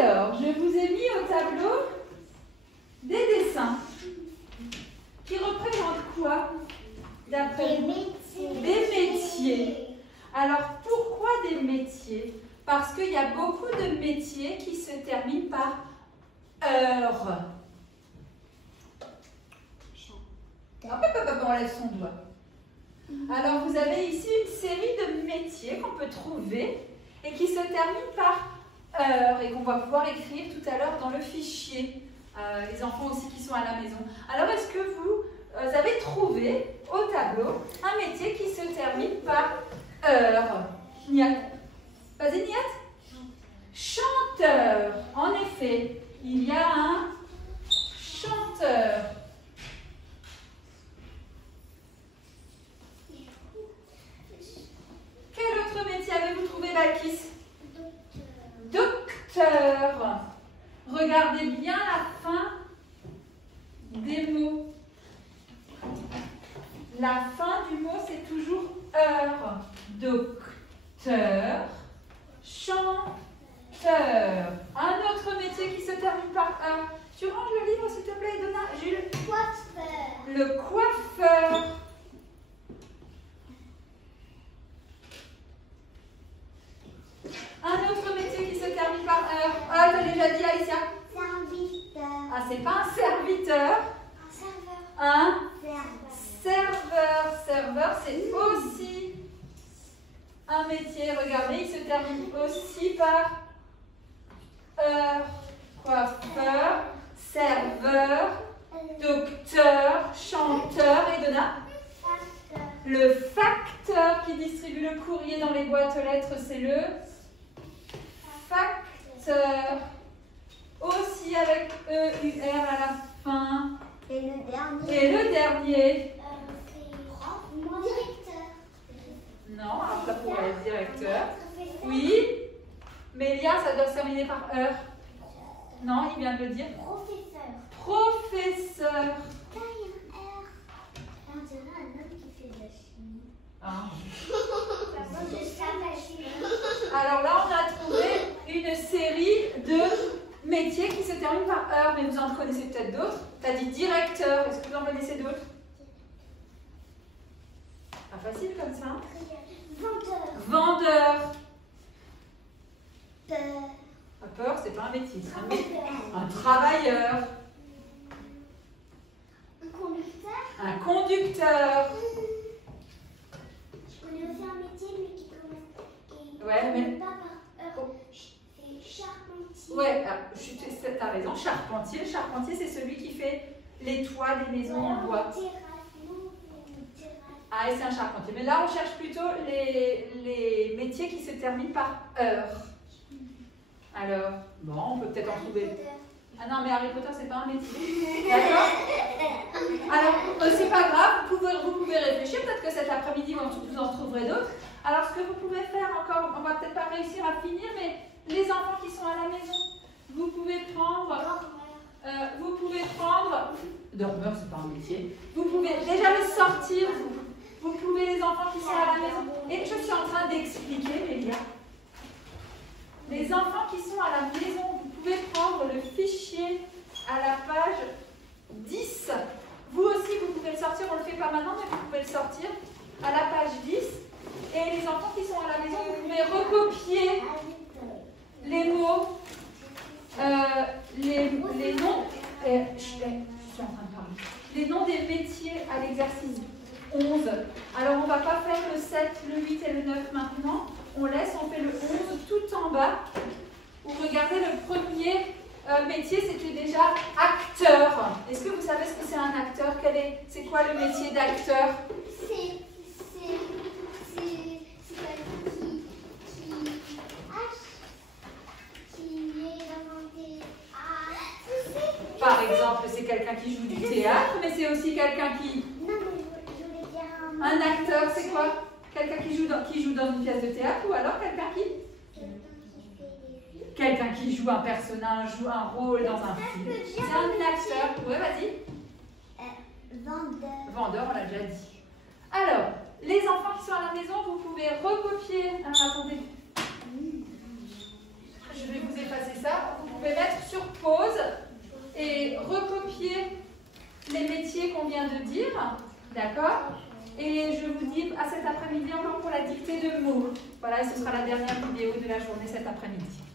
Alors, je vous ai mis au tableau des dessins qui représentent quoi d'après vous? Des métiers. Alors, pourquoi des métiers? Parce qu'il y a beaucoup de métiers qui se terminent par heure. On lève son doigt. Alors, vous avez ici une série de métiers qu'on peut trouver et qui se terminent par heure et qu'on va pouvoir écrire tout à l'heure dans le fichier. Les enfants aussi qui sont à la maison. Alors, est-ce que vous avez trouvé au tableau un métier qui se termine par heure? Niat. Vas-y, Niat. Chanteur. En effet, il y a un chanteur. Quel autre métier avez-vous trouvé, Balkis? Docteur. Regardez bien la fin des mots. La fin du mot, c'est toujours heure. Docteur, chanteur. Un autre métier qui se termine par heure. Tu ranges le livre, s'il te plaît, Donna? Jules? Coiffeur. Le coiffeur. Un autre métier qui se termine par heure. Ah, t'as déjà dit, Alicia? Serviteur. Ah, c'est pas un serviteur. Un serveur. Un Serveur. serveur, c'est aussi un métier. Regardez, il se termine aussi par heure. Coiffeur, serveur, docteur, chanteur et Donna. Facteur. Le facteur qui distribue le courrier dans les boîtes aux lettres, c'est le facteur. Aussi avec EUR à la fin. Et le dernier. Et le dernier? Mon directeur. Non, alors ça pourrait être directeur. Oui. Mélia, ça doit se terminer par heure. Non, il vient de le dire. Professeur. Professeur. Là, il y a un R. On dirait un homme qui fait de la chimie. Ah. Je sais la chimie. Alors là, on a trouvé une série de métiers qui se terminent par heure, mais vous en connaissez peut-être d'autres. Tu as dit directeur, est-ce que vous en connaissez d'autres? Pas facile comme ça. Vendeur. Vendeur. Peur. Peur, c'est pas un métier, c'est un métier. Un travailleur. Un conducteur. Un conducteur. Je connais aussi un métier, mais qui commence Ouais, mais- pas par heure. C'est charpentier. Ouais, t'as raison, charpentier. Le charpentier, c'est celui qui fait les toits des maisons en bois. Ah, et c'est un charpentier. Mais là, on cherche plutôt les métiers qui se terminent par heure. Alors, bon, on peut peut-être en trouver. Ah non, mais Harry Potter, c'est pas un métier. D'accord? Alors, c'est pas grave, vous pouvez réfléchir. Peut-être que cet après-midi, vous en trouverez d'autres. Alors, ce que vous pouvez faire encore, on va peut-être pas réussir à finir, mais les enfants qui sont à la maison, vous pouvez prendre. Dormeur, c'est pas un métier. Vous pouvez déjà le sortir. Vous pouvez, les enfants qui sont à la maison. Et je suis en train d'expliquer, Mélia. Les enfants qui sont à la maison, vous pouvez prendre le fichier à la page 10. Vous aussi, vous pouvez le sortir. On ne le fait pas maintenant, mais vous pouvez le sortir à la page 10. Et les enfants qui sont à la maison, vous pouvez recopier les mots, les noms. Je suis en train de parler. Les noms des métiers à l'exercice 11. Alors, on ne va pas faire le 7, le 8 et le 9 maintenant. On laisse, on fait le 11 tout en bas. Vous regardez le premier métier, c'était déjà acteur. Est-ce que vous savez ce que c'est un acteur? C'est quoi le métier d'acteur? C'est quelqu'un qui est inventé. Par exemple, c'est quelqu'un qui joue du théâtre, mais c'est aussi quelqu'un qui... Non, mais je voulais dire Un acteur, c'est quoi? Quelqu'un qui joue dans une pièce de théâtre ou alors quelqu'un qui... Quelqu'un qui joue un personnage, joue un rôle dans un film. C'est un acteur. Ouais, vas-y. Vendeur. Vendeur, on l'a déjà dit. Alors, les enfants qui sont à la maison, vous pouvez recopier. Ah, attendez. Je vais vous effacer ça. Vous les métiers qu'on vient de dire. D'accord? Et je vous dis à cet après-midi encore pour la dictée de mots. Voilà, ce sera la dernière vidéo de la journée cet après-midi.